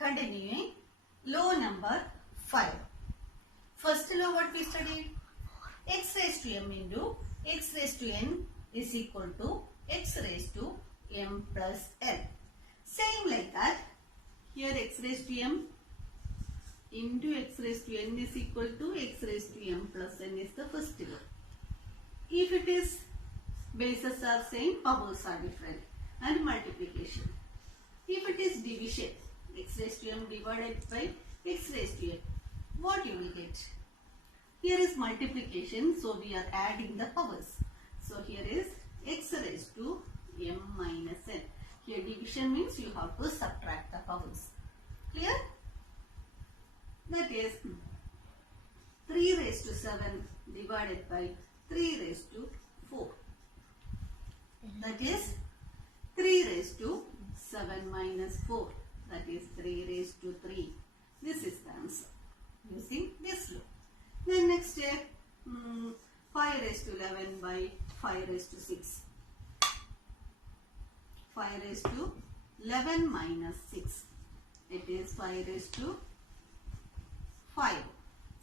Continuing, law number 5. First law what we studied? X raised to m into x raised to n is equal to x raised to m plus n. Same like that, here x raised to m into x raised to n is equal to x raised to m plus n is the first law. If it is bases are same, powers are different, and multiplication. If it is division, x raised to m divided by x raised to n, what you will get? Here is multiplication, so we are adding the powers. So here is x raised to m minus n. Here division means you have to subtract the powers. Clear? That is 3 raised to 7 divided by 3 raised to 4. That is 3 raised to 7 minus 4. That is 3 raised to 3. This is the answer using this law. Then next step, 5 raised to 11 by 5 raised to 6. 5 raised to 11 minus 6. It is 5 raised to 5.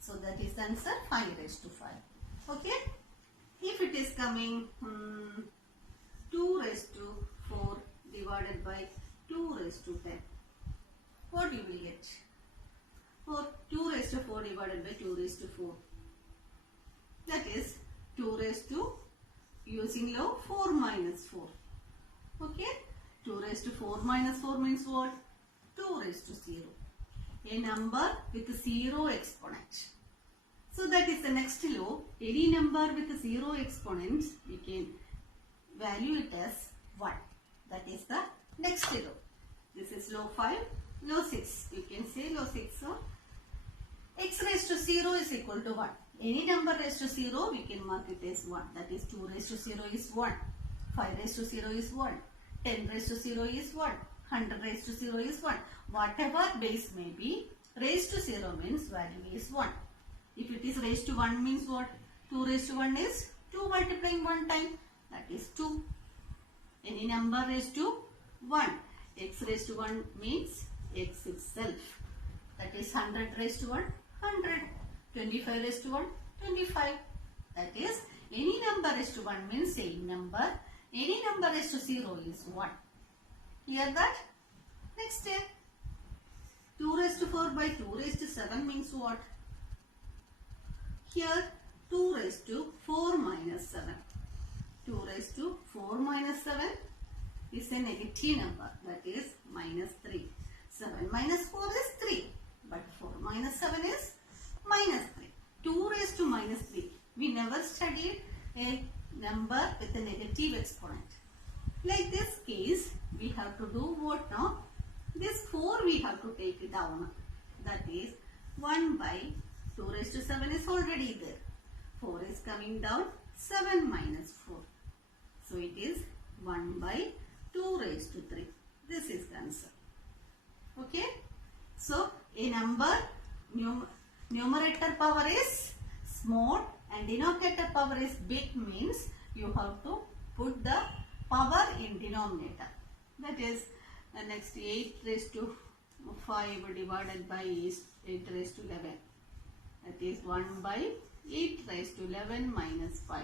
So that is the answer 5 raised to 5. Okay. If it is coming 2 raised to 4 divided by 2 raised to 10. What you will get? For 2 raised to 4 divided by 2 raised to 4. That is 2 raised to, using law, 4 minus 4. Okay? 2 raised to 4 minus 4 means what? 2 raised to 0. A number with 0 exponent. So that is the next law. Any number with 0 exponent, we can value it as 1. That is the next law. This is law 5. Law 6. You can say law 6. So, x raised to 0 is equal to 1. Any number raised to 0, we can mark it as 1. That is 2 raised to 0 is 1. 5 raised to 0 is 1. 10 raised to 0 is 1. 100 raised to 0 is 1. Whatever base may be, raised to 0 means value is 1. If it is raised to 1 means what? 2 raised to 1 is 2 multiplying 1 time. That is 2. Any number raised to 1. X raised to 1 means x itself. That is 100 raised to 1, 100. 25 raised to 1, 25. That is, any number raised to 1 means same number. Any number raised to 0 is 1. Hear that? Next step. 2 raised to 4 by 2 raised to 7 means what? Here 2 raised to 4 minus 7. 2 raised to 4 minus 7 is a negative number. That is minus 3. 7 minus 4 is 3. But 4 minus 7 is minus 3. 2 raised to minus 3. We never studied a number with a negative exponent. Like this case, we have to do what now? This 4 we have to take it down. That is 1 by 2 raised to 7 is already there. 4 is coming down. 7 minus 4. So it is 1 by 2 raised to 3. This is the answer. Okay. So a number, numerator power is small and denominator power is big means you have to put the power in denominator. That is next 8 raised to 5 divided by 8 raised to 11. That is 1 by 8 raised to 11 minus 5.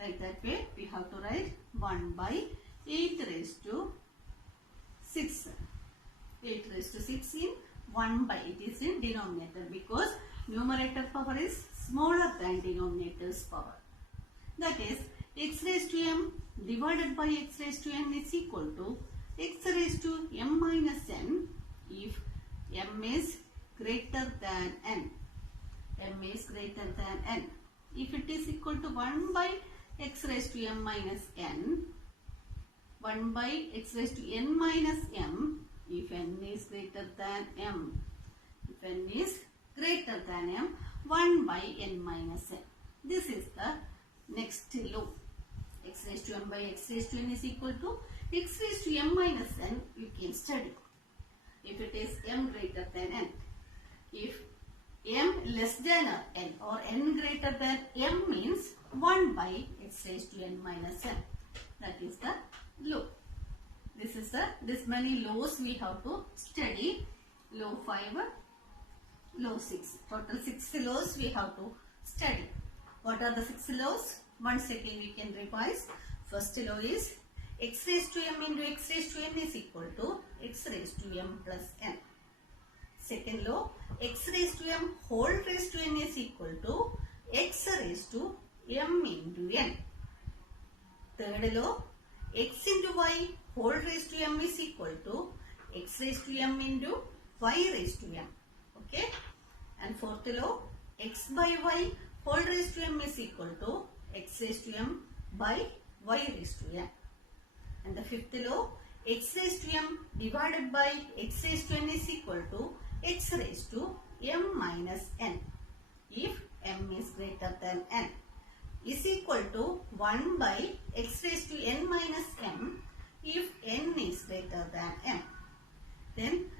Like that way we have to write 1 by 8 raised to 6. 8 raised to 6 in 1 by, it is in denominator because numerator power is smaller than denominator's power. That is x raised to m divided by x raised to n is equal to x raised to m minus n if m is greater than n. M is greater than n. If it is equal to 1 by x raised to m minus n, 1 by x raised to n minus m, if n is greater than m. If n is greater than m, 1 by n minus n. This is the next law. X raised to m by x raised to n is equal to x raised to m minus n. You can study. If it is m greater than n. If m less than n or n greater than m means 1 by x raised to n minus n. That is the law. this many laws we have to study. Law 5, law 6. Total 6 laws we have to study. What are the 6 laws? Once again we can revise. First law is x raised to m into x raised to n is equal to x raised to m plus n. Second law, x raised to m whole raised to n is equal to x raised to m into n. Third law, x into y whole raised to m is equal to x raised to m into y raised to m. Okay. And fourth law, x by y whole raised to m is equal to x raised to m by y raised to m. And the fifth law, x raised to m divided by x raised to n is equal to x raised to m minus n if m is greater than n is equal to 1 by x raised to n minus m if n is greater than m. Then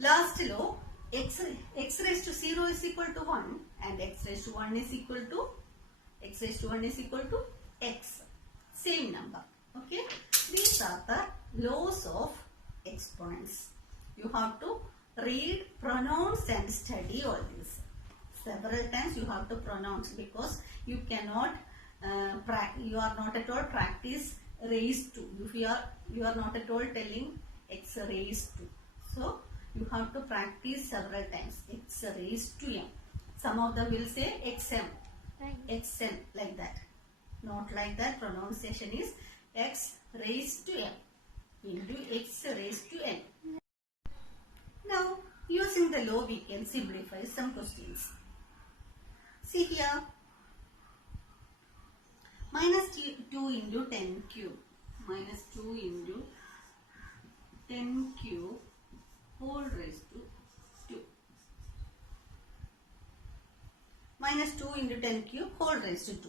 last law, x raised to 0 is equal to 1 and x raised to 1 is equal to x. Same number. Okay. These are the laws of exponents. You have to read, pronounce and study all these. Several times you have to pronounce because you cannot, you are not at all practice raised to. If you are not at all telling x raised to. So you have to practice several times. X raised to m. Some of them will say xm, xm like that. Not like that. Pronunciation is x raised to m into x raised to n. Now, using the law, we can simplify some questions. See here, minus 2 into 10 cube, minus 2 into 10 cube whole raised to 2. Minus 2 into 10 cube whole raised to 2.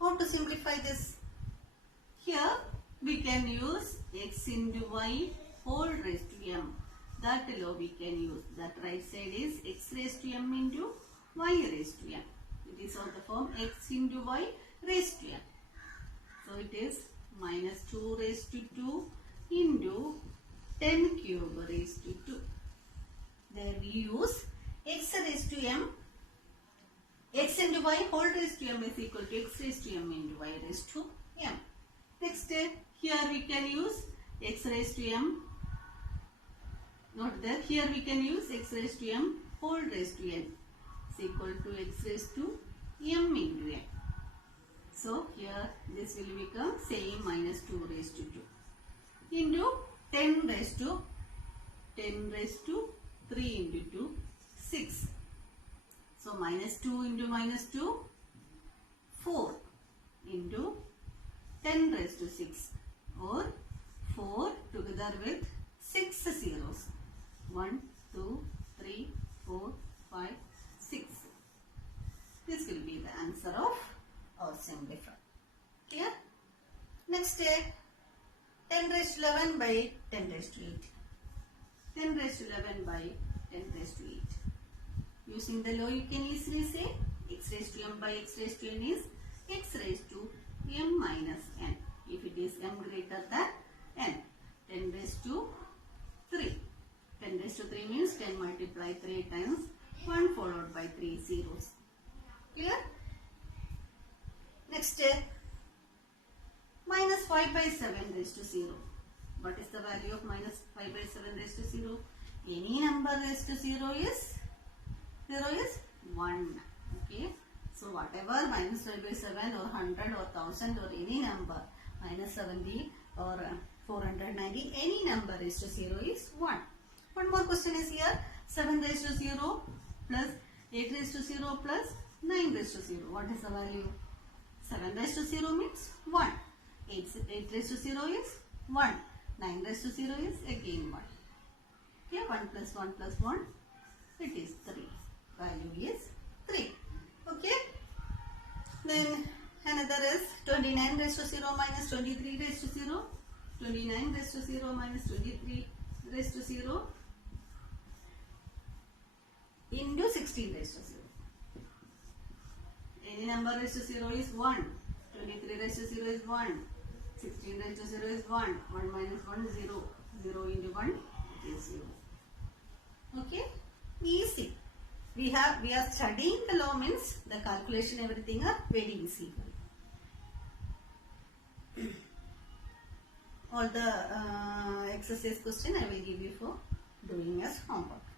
How to simplify this? Here, we can use x into y whole raised to m. That law we can use. That right side is x raised to m into y raised to m. It is on the form x into y raised to m. So it is minus 2 raised to 2 into 10 cube raised to 2. There we use x raised to m. X into y whole raised to m is equal to x raised to m into y raised to m. Next, here we can use x raised to m. Not there. Here we can use x raised to m whole raised to n is equal to x raised to m into n. So here this will become same minus 2 raised to 2 into 10 raised to 3 into 2, 6. So minus 2 into minus 2, 4 into 10 raised to 6 or 4 together with 6 zeros. 1, 2, 3, 4, 5, 6. This will be the answer of our simplifier. Clear? Next, 10 raised to 11 by 10 raised to 8. 10 raised to 11 by 10 raised to 8. Using the law, you can easily say x raised to m by x raised to n is x raised to m minus n. If it is m greater than n. 10 raised to 3. 10 raised to 3 means 10 multiplied 3 times 1 followed by 3 zeros. Clear? Next, minus 5 by 7 raised to 0. What is the value of minus 5 by 7 raised to 0? Any number raised to 0 is 1. Okay. So whatever minus 5 by 7 or 100 or 1000 or any number, minus 70 or 490, any number raised to 0 is 1. One more question is here. 7 raised to 0 plus 8 raised to 0 plus 9 raised to 0. What is the value? 7 raised to 0 means 1. 8 raised to 0 is 1. 9 raised to 0 is again 1. Here 1 plus 1 plus 1, it is 3. Value is 3. Okay. Then another is 29 raised to 0 minus 23 raised to 0. 29 raised to 0 minus 23 raised to 0 into 16 raised to 0. Any number raised to 0 is 1. 23 raised to 0 is 1. 16 raised to 0 is 1. 1 minus 1 is 0. 0 into 1 is 0. Okay, easy. We are studying the law means the calculation everything are very easy. All the exercise question I will give you for doing as homework.